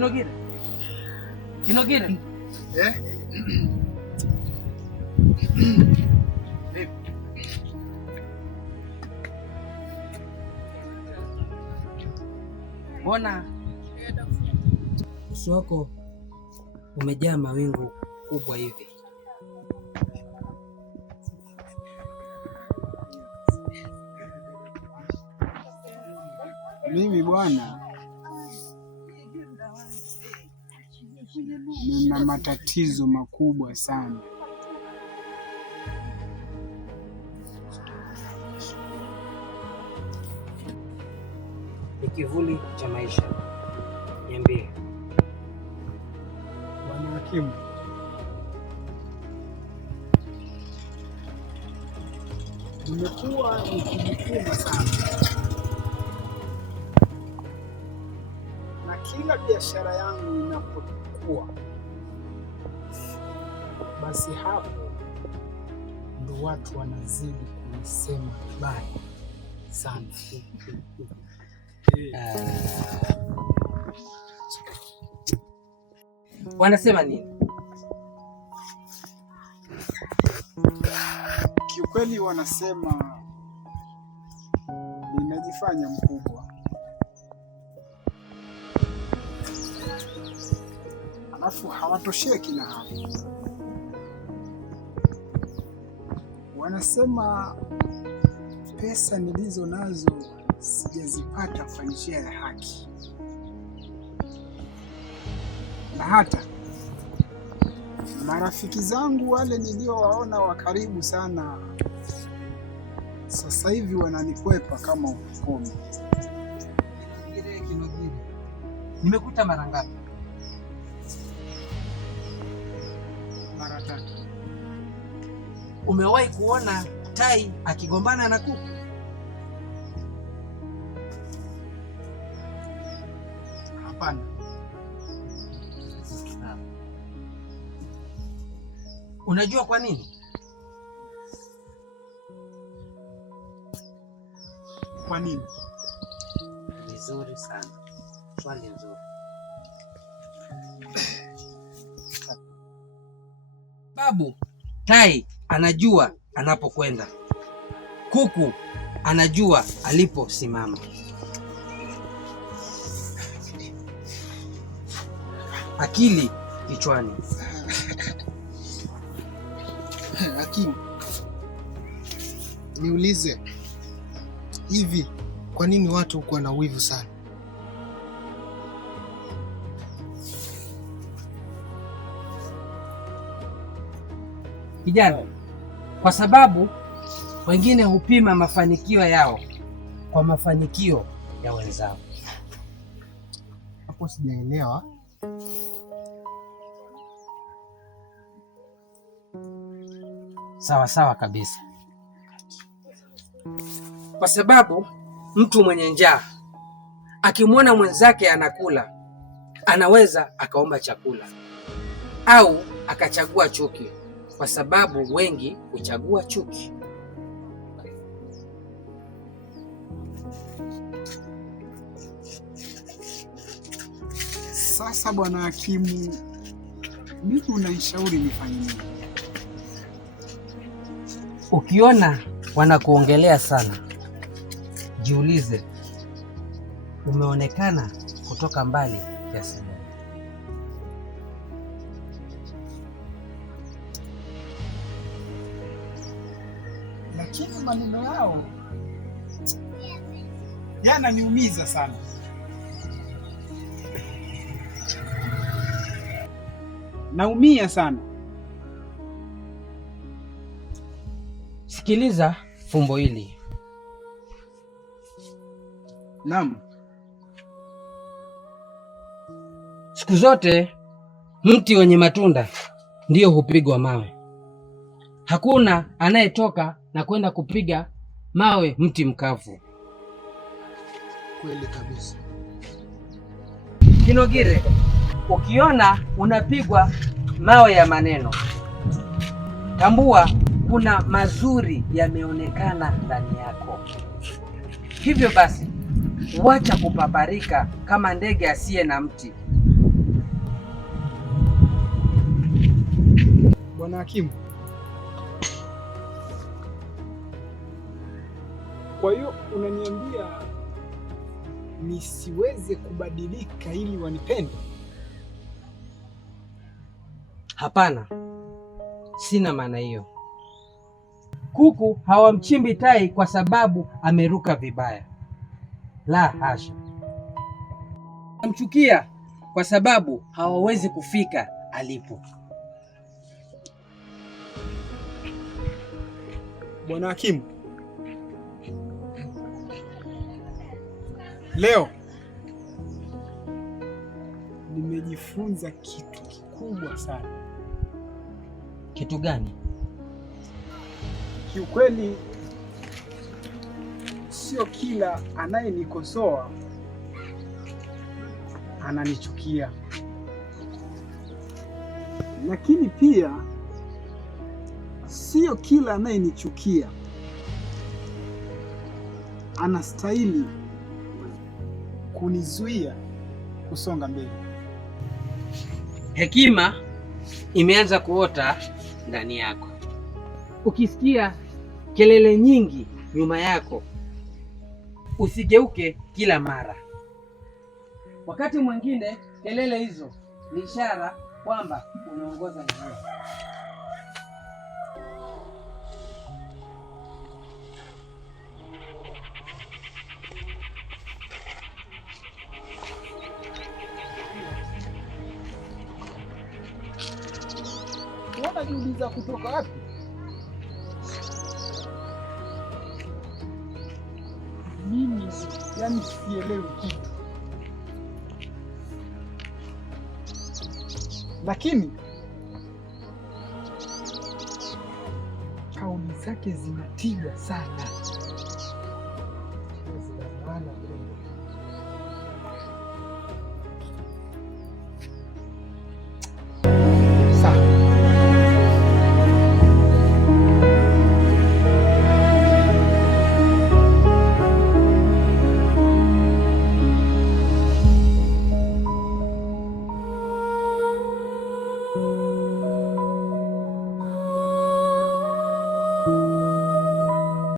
Kinogire. Kinogire. Mbona uso wako umejaa mawingu kubwa hivi? Mimi bwana, nina matatizo makubwa sana. Ni kivuli cha maisha. Niambie. Bwana hakimu, nimekuwa nikijituma sana na kila biashara yangu inapokuwa, basi hapo ndo watu wanazidi kunisema vibaya sana. Wanasema nini? Kiukweli wanasema ninajifanya mkubwa, alafu hawatosheki na hapo. Wanasema pesa nilizo nazo sijazipata kwa njia ya haki, na hata marafiki zangu wale niliowaona wa karibu sana sasa hivi wananikwepa kama ukome. Kinogire. Nimekuta mara ngapi? Mara 3. Umewahi kuona tai akigombana na kuku? Hapana. Unajua kwa nini? Kwa nini? Vizuri sana. Swali nzuri. Babu, tai anajua anapokwenda. Kuku anajua aliposimama. Akili kichwani. Hakimu, niulize hivi, kwa nini watu hukuwa na wivu sana? Kijana, kwa sababu wengine hupima mafanikio yao kwa mafanikio ya wenzao. Hapo sijaelewa. Sawa sawa kabisa. Kwa sababu mtu mwenye njaa akimwona mwenzake anakula, anaweza akaomba chakula au akachagua chuki, kwa sababu wengi huchagua chuki. Sasa bwana hakimu, mimi unanishauri nifanye nini? Ukiona wanakuongelea sana, jiulize, umeonekana kutoka mbali kiasi gani? Lakini maneno yao yananiumiza sana. Naumia sana. Sikiliza fumbo hili. Naam. Siku zote mti wenye matunda ndiyo hupigwa mawe. Hakuna anayetoka na kwenda kupiga mawe mti mkavu. Kweli kabisa. Kinogire, ukiona unapigwa mawe ya maneno, tambua kuna mazuri yameonekana ndani yako. Hivyo basi, wacha kupaparika kama ndege asiye na mti. Bwana hakimu, kwa hiyo unaniambia nisiweze kubadilika ili wanipende? Hapana, sina maana hiyo. Kuku hawamchimbi tai kwa sababu ameruka vibaya. La hasha. Namchukia kwa sababu hawawezi kufika alipo. Bwana hakimu, leo nimejifunza kitu kikubwa sana. Kitu gani? Kiukweli sio kila anayenikosoa ananichukia, lakini pia sio kila anayenichukia anastahili kunizuia kusonga mbele. Hekima imeanza kuota ndani yako. Ukisikia kelele nyingi nyuma yako, usigeuke kila mara. Wakati mwingine kelele hizo ni ishara kwamba unaongoza njia. Unajiuliza kutoka wapi? Mimi yani sielewi kitu, lakini kauli zake zinatija sana.